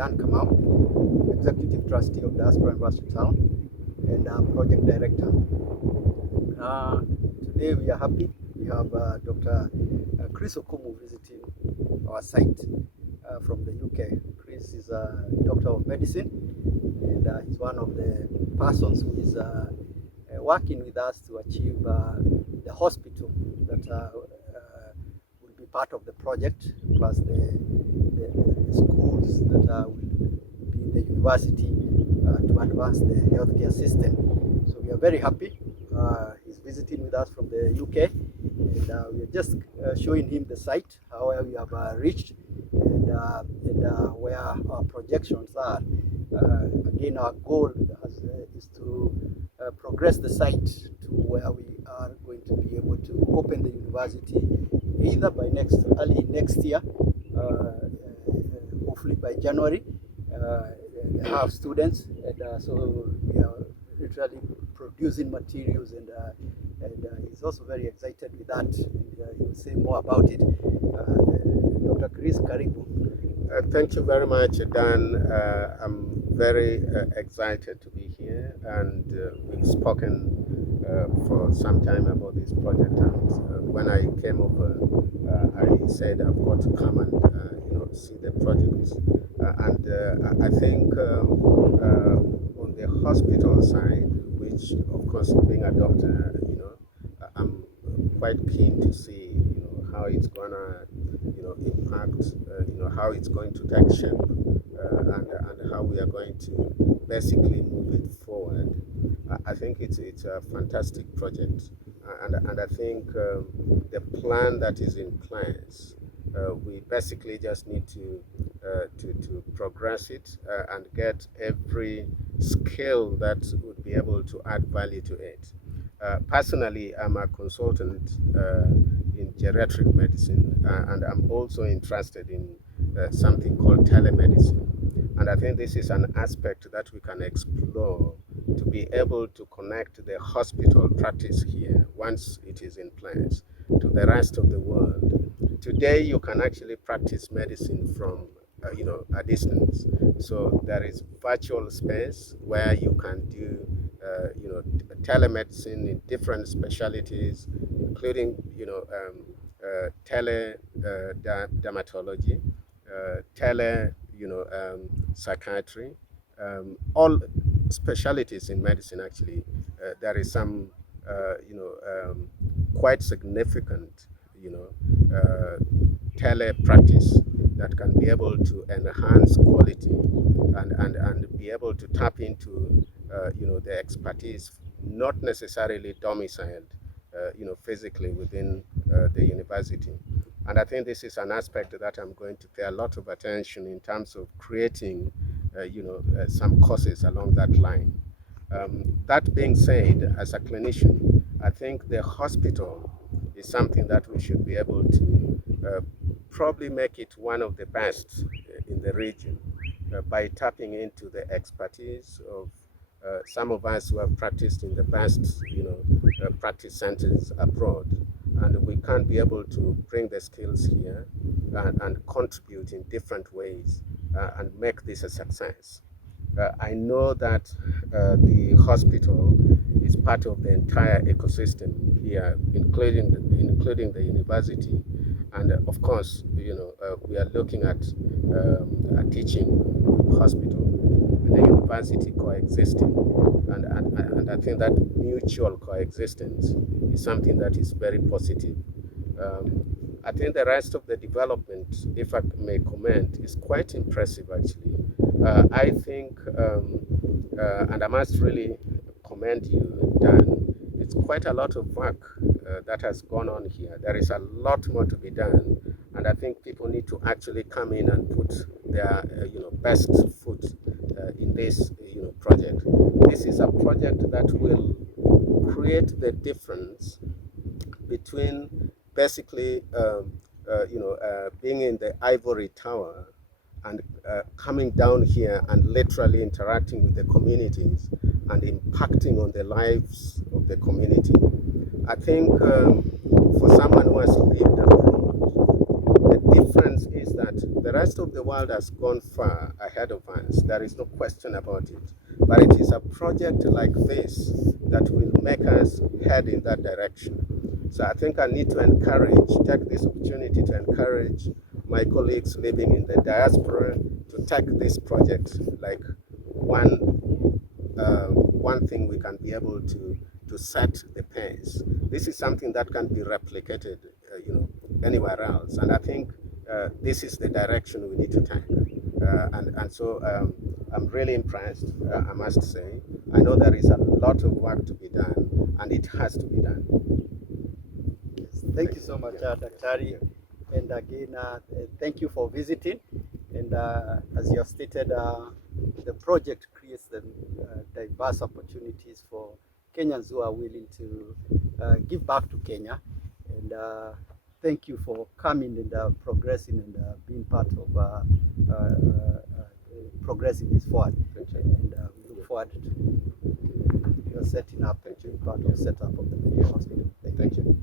Dan Kamau, Executive Trustee of Diaspora University Town and Project Director. Today we are happy. We have Dr. Chris Okumu visiting our site from the UK. Chris is a doctor of medicine, and he's one of the persons who is working with us to achieve the hospital that will be part of the project, plus the schools that will be in the university to advance the healthcare system. So we are very happy. He's visiting with us from the UK, and we are just showing him the site, how we have reached, and where our projections are. Again, our goal is to progress the site to where we are going to be able to open the university either by early next year, hopefully by January, have students, and so we are literally producing materials, and he's also very excited with that, and he will say more about it. Dr. Chris, karibu. Thank you very much, Dan. I'm very excited to be here, and we've spoken for some time about this project. And when I came over, I said I've got to come and see the project. And I think on the hospital side, which of course being a doctor, I'm quite keen to see how it's gonna impact, how it's going to take shape, and how we are going to basically move it forward. I think it's a fantastic project, and I think the plan that is in place, we basically just need to progress it and get every skill that would be able to add value to it. Personally, I'm a consultant in geriatric medicine, and I'm also interested in something called telemedicine. And I think this is an aspect that we can explore to be able to connect the hospital practice here, once it is in place, to the rest of the world. Today, you can actually practice medicine from a distance. So there is virtual space where you can do telemedicine in different specialties, including dermatology, psychiatry, all specialties in medicine. Actually, there is some quite significant tele-practice that can be able to enhance quality and be able to tap into the expertise, not necessarily domiciled physically within the university. And I think this is an aspect that I'm going to pay a lot of attention in terms of creating some courses along that line. That being said, as a clinician, I think the hospital is something that we should be able to probably make it one of the best in the region by tapping into the expertise of some of us who have practiced in the best practice centers abroad, and we can be able to bring the skills here and contribute in different ways and make this a success. I know that the hospital is part of the entire ecosystem here, including the university, and of course, we are looking at a teaching hospital with the university coexisting, and I think that mutual coexistence is something that is very positive. I think the rest of the development, if I may comment, is quite impressive actually. I think, and I must really commend you, Dan, it's quite a lot of work that has gone on here. There is a lot more to be done, and I think people need to actually come in and put their best foot in this project. This is a project that will create the difference between basically being in the ivory tower and coming down here and literally interacting with the communities and impacting on the lives of the community. I think for someone who has lived abroad, the difference happens is that the rest of the world has gone far ahead of us. There is no question about it. But it is a project like this that will make us head in that direction. So I think I need to take this opportunity to encourage my colleagues living in the diaspora to take this project like one thing we can be able to set the pace. This is something that can be replicated, anywhere else. And I think this is the direction we need to take. So I'm really impressed, I must say. I know there is a lot of work to be done, and it has to be done. Yes. Thank you so much, Daktari. And again, thank you for visiting. And as you have stated, the project creates the diverse opportunities for Kenyans who are willing to give back to Kenya. And thank you for coming and progressing and being part of progressing this forward. And we look forward to your setting up and being part of setup of the medical hospital. Thank you.